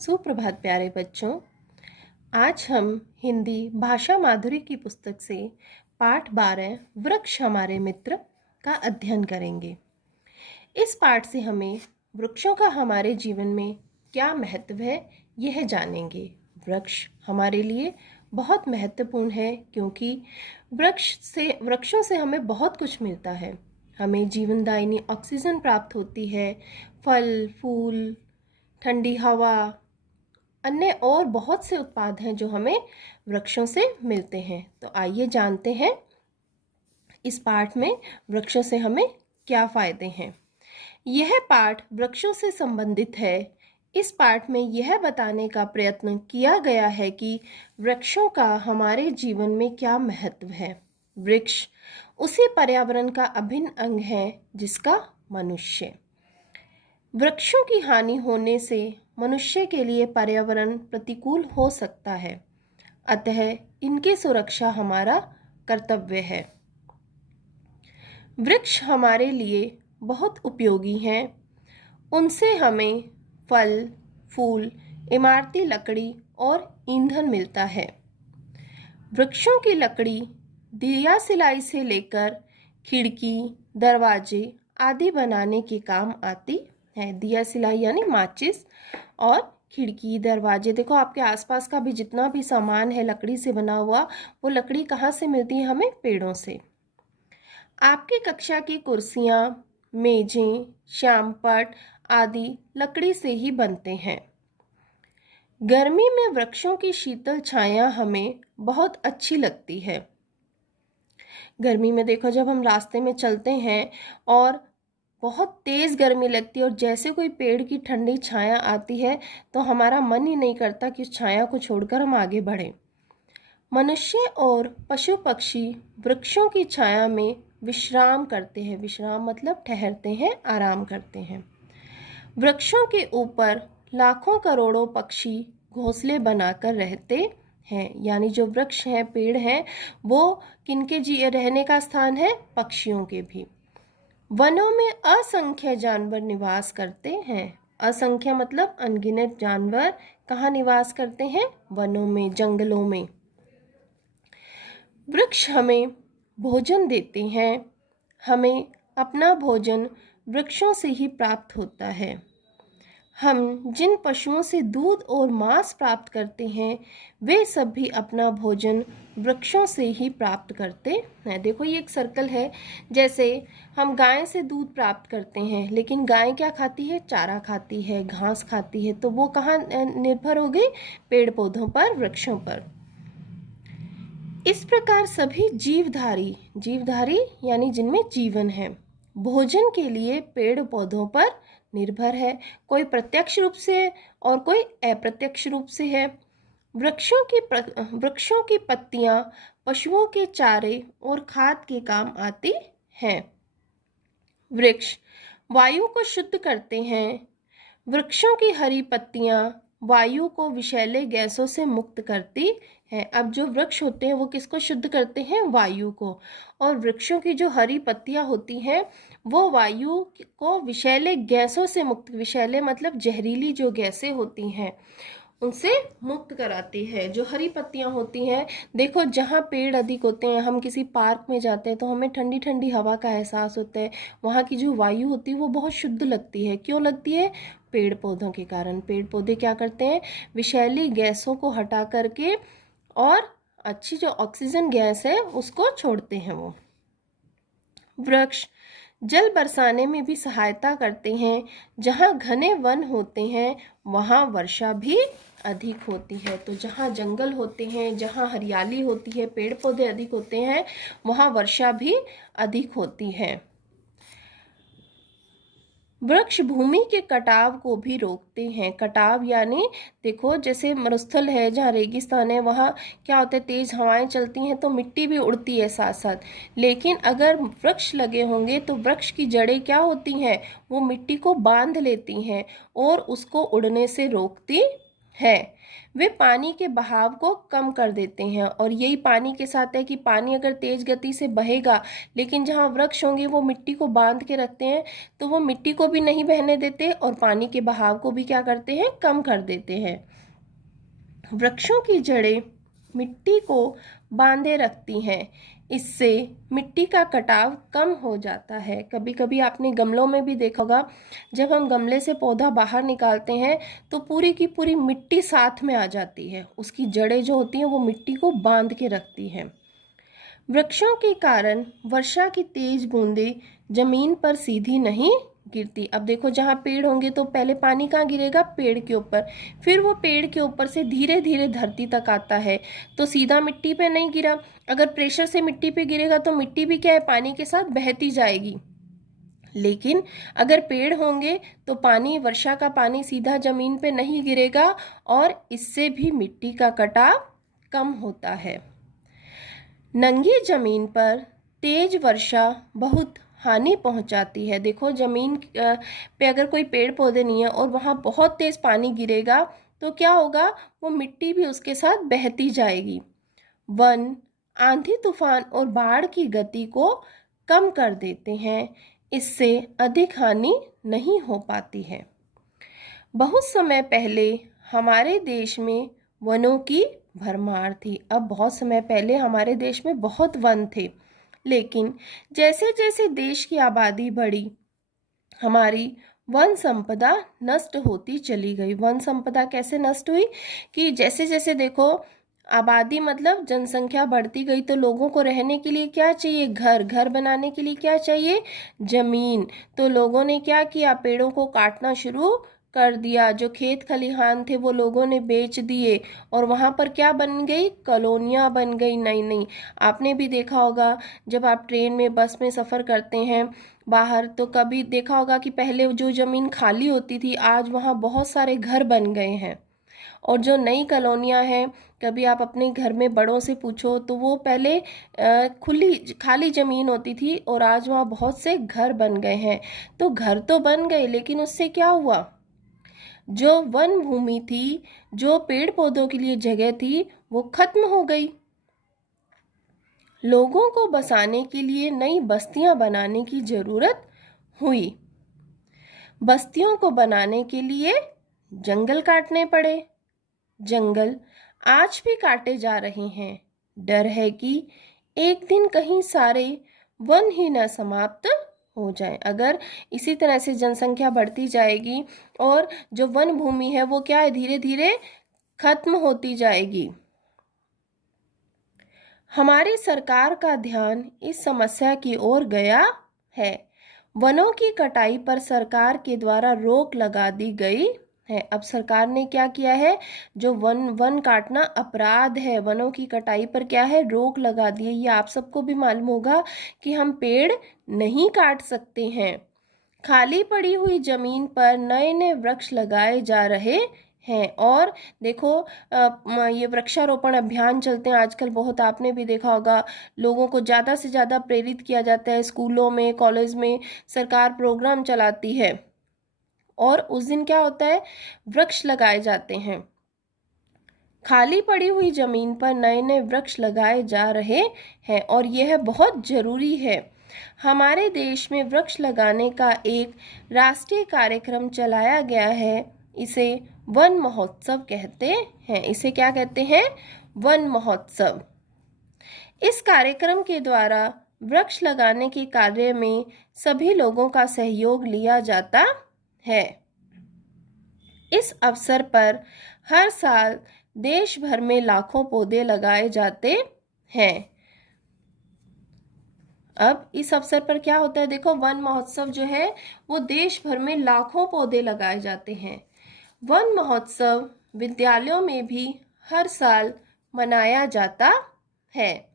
सुप्रभात प्यारे बच्चों। आज हम हिंदी भाषा माधुरी की पुस्तक से पाठ 12 वृक्ष हमारे मित्र का अध्ययन करेंगे। इस पाठ से हमें वृक्षों का हमारे जीवन में क्या महत्व है यह जानेंगे। वृक्ष हमारे लिए बहुत महत्वपूर्ण है क्योंकि वृक्षों से हमें बहुत कुछ मिलता है। हमें जीवनदायिनी ऑक्सीजन प्राप्त होती है, फल फूल, ठंडी हवा, अन्य और बहुत से उत्पाद हैं जो हमें वृक्षों से मिलते हैं। तो आइए जानते हैं इस पाठ में वृक्षों से हमें क्या फायदे हैं। यह पाठ वृक्षों से संबंधित है। इस पाठ में यह बताने का प्रयत्न किया गया है कि वृक्षों का हमारे जीवन में क्या महत्व है। वृक्ष उसी पर्यावरण का अभिन्न अंग है जिसका मनुष्य। वृक्षों की हानि होने से मनुष्य के लिए पर्यावरण प्रतिकूल हो सकता है, अतः इनकी सुरक्षा हमारा कर्तव्य है। वृक्ष हमारे लिए बहुत उपयोगी हैं। उनसे हमें फल, फूल, इमारती लकड़ी और ईंधन मिलता है। वृक्षों की लकड़ी दिया सिलाई से लेकर खिड़की, दरवाजे आदि बनाने के काम आती है। दिया सिलाई यानी माचिस और खिड़की, दरवाजे। देखो आपके आसपास का भी जितना भी सामान है लकड़ी से बना हुआ, वो लकड़ी कहाँ से मिलती है हमें? पेड़ों से। आपकी कक्षा की कुर्सियाँ, मेजें, श्यामपट्ट आदि लकड़ी से ही बनते हैं। गर्मी में वृक्षों की शीतल छाया हमें बहुत अच्छी लगती है। गर्मी में देखो जब हम रास्ते में चलते हैं और बहुत तेज़ गर्मी लगती है और जैसे कोई पेड़ की ठंडी छाया आती है तो हमारा मन ही नहीं करता कि उस छाया को छोड़कर हम आगे बढ़ें। मनुष्य और पशु पक्षी वृक्षों की छाया में विश्राम करते हैं। विश्राम मतलब ठहरते हैं, आराम करते हैं। वृक्षों के ऊपर लाखों करोड़ों पक्षी घोंसले बनाकर रहते हैं। यानी जो वृक्ष हैं, पेड़ हैं, वो किनके रहने का स्थान है? पक्षियों के भी। वनों में असंख्य जानवर निवास करते हैं। असंख्य मतलब अनगिनत जानवर कहाँ निवास करते हैं? वनों में, जंगलों में। वृक्ष हमें भोजन देते हैं। हमें अपना भोजन वृक्षों से ही प्राप्त होता है। हम जिन पशुओं से दूध और मांस प्राप्त करते हैं वे सब भी अपना भोजन वृक्षों से ही प्राप्त करते हैं। देखो ये एक सर्कल है। जैसे हम गाय से दूध प्राप्त करते हैं, लेकिन गाय क्या खाती है? चारा खाती है, घास खाती है। तो वो कहाँ निर्भर हो गई? पेड़ पौधों पर, वृक्षों पर। इस प्रकार सभी जीवधारी यानी जिनमें जीवन है, भोजन के लिए पेड़ पौधों पर निर्भर है। कोई प्रत्यक्ष रूप से है और कोई अप्रत्यक्ष रूप से है। वृक्षों की पत्तियां पशुओं के चारे और खाद के काम आती हैं। वृक्ष वायु को शुद्ध करते हैं। वृक्षों की हरी पत्तियां वायु को विषैले गैसों से मुक्त करती हैं। अब जो वृक्ष होते हैं वो किसको शुद्ध करते हैं? वायु को। और वृक्षों की जो हरी पत्तियां होती हैं वो वायु को विषैले गैसों से मुक्त, विषैले मतलब जहरीली जो गैसें होती हैं उनसे मुक्त कराती है। जो हरी पत्तियां होती हैं, देखो जहाँ पेड़ अधिक होते हैं, हम किसी पार्क में जाते हैं तो हमें ठंडी ठंडी हवा का एहसास होता है। वहाँ की जो वायु होती है वो बहुत शुद्ध लगती है। क्यों लगती है? पेड़ पौधों के कारण। पेड़ पौधे क्या करते हैं? विषैली गैसों को हटा करके और अच्छी जो ऑक्सीजन गैस है उसको छोड़ते हैं वो। वृक्ष जल बरसाने में भी सहायता करते हैं। जहाँ घने वन होते हैं वहाँ वर्षा भी अधिक होती है। तो जहाँ जंगल होते हैं, जहाँ हरियाली होती है, पेड़ पौधे अधिक होते हैं, वहाँ वर्षा भी अधिक होती है। वृक्ष भूमि के कटाव को भी रोकते हैं। कटाव यानी देखो जैसे मरुस्थल है, जहाँ रेगिस्तान है, वहाँ क्या होता है? तेज हवाएं चलती हैं तो मिट्टी भी उड़ती है साथ साथ। लेकिन अगर वृक्ष लगे होंगे तो वृक्ष की जड़ें क्या होती हैं? वो मिट्टी को बांध लेती हैं और उसको उड़ने से रोकती है वे पानी के बहाव को कम कर देते हैं। और यही पानी के साथ है कि पानी अगर तेज गति से बहेगा, लेकिन जहाँ वृक्ष होंगे वो मिट्टी को बांध के रखते हैं, तो वो मिट्टी को भी नहीं बहने देते और पानी के बहाव को भी क्या करते हैं, कम कर देते हैं। वृक्षों की जड़ें मिट्टी को बांधे रखती हैं, इससे मिट्टी का कटाव कम हो जाता है। कभी कभी आपने गमलों में भी देखा होगा, जब हम गमले से पौधा बाहर निकालते हैं तो पूरी की पूरी मिट्टी साथ में आ जाती है, उसकी जड़ें जो होती हैं वो मिट्टी को बांध के रखती हैं। वृक्षों के कारण वर्षा की तेज बूंदें जमीन पर सीधी नहीं गिरती। अब देखो, जहाँ पेड़ होंगे तो पहले पानी कहाँ गिरेगा, पेड़ के ऊपर, फिर वो पेड़ के ऊपर से धीरे धीरे धरती तक आता है, तो सीधा मिट्टी पे नहीं गिरा। अगर प्रेशर से मिट्टी पे गिरेगा तो मिट्टी भी क्या है, पानी के साथ बहती जाएगी। लेकिन अगर पेड़ होंगे तो पानी, वर्षा का पानी सीधा जमीन पे नहीं गिरेगा और इससे भी मिट्टी का कटाव कम होता है। नंगी जमीन पर तेज वर्षा बहुत हानि पहुंचाती है। देखो, जमीन पे अगर कोई पेड़ पौधे नहीं है और वहाँ बहुत तेज पानी गिरेगा तो क्या होगा, वो मिट्टी भी उसके साथ बहती जाएगी। वन आंधी तूफान और बाढ़ की गति को कम कर देते हैं, इससे अधिक हानि नहीं हो पाती है। बहुत समय पहले हमारे देश में वनों की भरमार थी। अब बहुत समय पहले हमारे देश में बहुत वन थे, लेकिन जैसे जैसे देश की आबादी बढ़ी, हमारी वन संपदा नष्ट होती चली गई। वन संपदा कैसे नष्ट हुई कि जैसे जैसे देखो, आबादी मतलब जनसंख्या बढ़ती गई, तो लोगों को रहने के लिए क्या चाहिए, घर। घर बनाने के लिए क्या चाहिए, जमीन। तो लोगों ने क्या किया, पेड़ों को काटना शुरू कर दिया। जो खेत खलिहान थे वो लोगों ने बेच दिए और वहाँ पर क्या बन गई, कॉलोनियाँ बन गई नई नई। आपने भी देखा होगा, जब आप ट्रेन में, बस में सफ़र करते हैं बाहर, तो कभी देखा होगा कि पहले जो ज़मीन खाली होती थी, आज वहाँ बहुत सारे घर बन गए हैं। और जो नई कॉलोनियाँ हैं, कभी आप अपने घर में बड़ों से पूछो तो वो पहले खुली खाली ज़मीन होती थी और आज वहाँ बहुत से घर बन गए हैं। तो घर तो बन गए, लेकिन उससे क्या हुआ, जो वन भूमि थी, जो पेड़ पौधों के लिए जगह थी, वो खत्म हो गई। लोगों को बसाने के लिए नई बस्तियां बनाने की जरूरत हुई। बस्तियों को बनाने के लिए जंगल काटने पड़े। जंगल आज भी काटे जा रहे हैं। डर है कि एक दिन कहीं सारे वन ही न समाप्त हो जाए। अगर इसी तरह से जनसंख्या बढ़ती जाएगी और जो वन भूमि है वो क्या है, धीरे धीरे खत्म होती जाएगी। हमारी सरकार का ध्यान इस समस्या की ओर गया है। वनों की कटाई पर सरकार के द्वारा रोक लगा दी गई है। अब सरकार ने क्या किया है, जो वन काटना अपराध है, वनों की कटाई पर क्या है, रोक लगा दी है। ये आप सबको भी मालूम होगा कि हम पेड़ नहीं काट सकते हैं। खाली पड़ी हुई जमीन पर नए नए वृक्ष लगाए जा रहे हैं। और देखो, ये वृक्षारोपण अभियान चलते हैं आजकल बहुत, आपने भी देखा होगा। लोगों को ज़्यादा से ज़्यादा प्रेरित किया जाता है, स्कूलों में, कॉलेज में सरकार प्रोग्राम चलाती है और उस दिन क्या होता है, वृक्ष लगाए जाते हैं। खाली पड़ी हुई जमीन पर नए नए वृक्ष लगाए जा रहे हैं और यह बहुत जरूरी है। हमारे देश में वृक्ष लगाने का एक राष्ट्रीय कार्यक्रम चलाया गया है। इसे वन महोत्सव कहते हैं। इसे क्या कहते हैं, वन महोत्सव। इस कार्यक्रम के द्वारा वृक्ष लगाने के कार्य में सभी लोगों का सहयोग लिया जाता है। इस अवसर पर हर साल देश भर में लाखों पौधे लगाए जाते हैं। अब इस अवसर पर क्या होता है, देखो, वन महोत्सव जो है वो देश भर में लाखों पौधे लगाए जाते हैं। वन महोत्सव विद्यालयों में भी हर साल मनाया जाता है।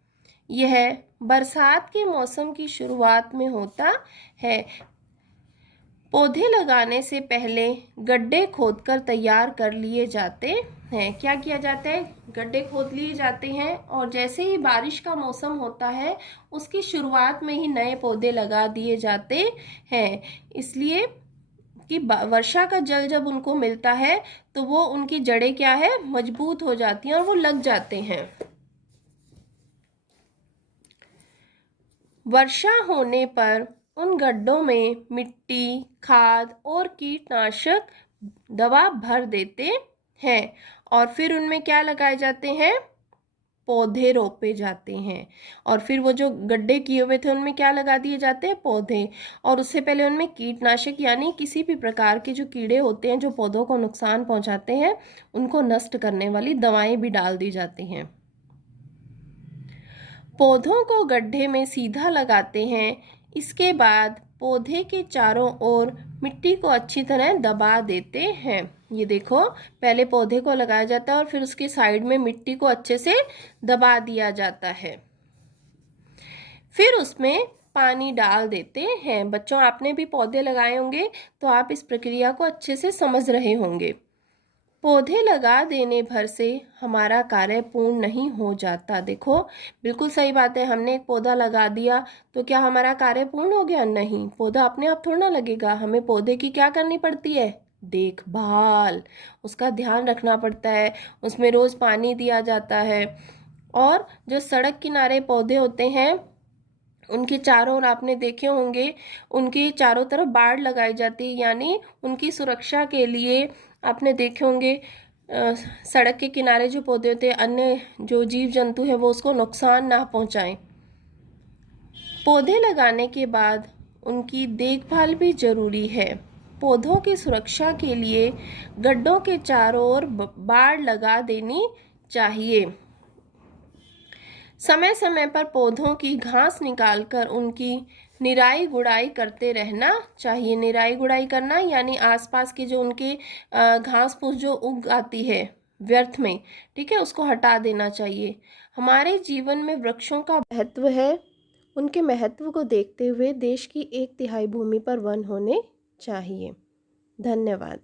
यह बरसात के मौसम की शुरुआत में होता है। पौधे लगाने से पहले गड्ढे खोदकर तैयार कर लिए जाते हैं। क्या किया जाता है, गड्ढे खोद लिए जाते हैं और जैसे ही बारिश का मौसम होता है उसकी शुरुआत में ही नए पौधे लगा दिए जाते हैं। इसलिए कि वर्षा का जल जब उनको मिलता है तो वो उनकी जड़ें क्या है, मजबूत हो जाती हैं और वो लग जाते हैं। वर्षा होने पर उन गड्ढों में मिट्टी, खाद और कीटनाशक दवा भर देते हैं और फिर उनमें क्या लगाए जाते हैं, पौधे रोपे जाते हैं। और फिर वो जो गड्ढे किए हुए थे उनमें क्या लगा दिए जाते हैं, पौधे। और उससे पहले उनमें कीटनाशक यानी किसी भी प्रकार के जो कीड़े होते हैं जो पौधों को नुकसान पहुंचाते हैं उनको नष्ट करने वाली दवाएं भी डाल दी जाती हैं। पौधों को गड्ढे में सीधा लगाते हैं। इसके बाद पौधे के चारों ओर मिट्टी को अच्छी तरह दबा देते हैं। ये देखो, पहले पौधे को लगाया जाता है और फिर उसके साइड में मिट्टी को अच्छे से दबा दिया जाता है। फिर उसमें पानी डाल देते हैं। बच्चों, आपने भी पौधे लगाए होंगे तो आप इस प्रक्रिया को अच्छे से समझ रहे होंगे। पौधे लगा देने भर से हमारा कार्य पूर्ण नहीं हो जाता। देखो, बिल्कुल सही बात है, हमने एक पौधा लगा दिया तो क्या हमारा कार्य पूर्ण हो गया? नहीं, पौधा अपने आप थोड़ा ना लगेगा। हमें पौधे की क्या करनी पड़ती है? देखभाल, उसका ध्यान रखना पड़ता है, उसमें रोज पानी दिया जाता है। और जो सड़क किनारे पौधे होते हैं उनके चारों ओर आपने देखे होंगे, उनके चारों तरफ बाड़ लगाई जाती है, यानी उनकी सुरक्षा के लिए आपने देखे होंगे सड़क के किनारे जो पौधे होते हैं, अन्य जो जीव जंतु है वो उसको नुकसान ना पहुंचाएं। पौधे लगाने के बाद उनकी देखभाल भी जरूरी है। पौधों की सुरक्षा के लिए गड्ढों के चारों ओर बाड़ लगा देनी चाहिए। समय समय पर पौधों की घास निकालकर उनकी निराई गुड़ाई करते रहना चाहिए। निराई गुड़ाई करना यानी आसपास के जो उनके घास फूस जो उग आती है व्यर्थ में, ठीक है, उसको हटा देना चाहिए। हमारे जीवन में वृक्षों का महत्व है। उनके महत्व को देखते हुए देश की 1/3 भूमि पर वन होने चाहिए। धन्यवाद।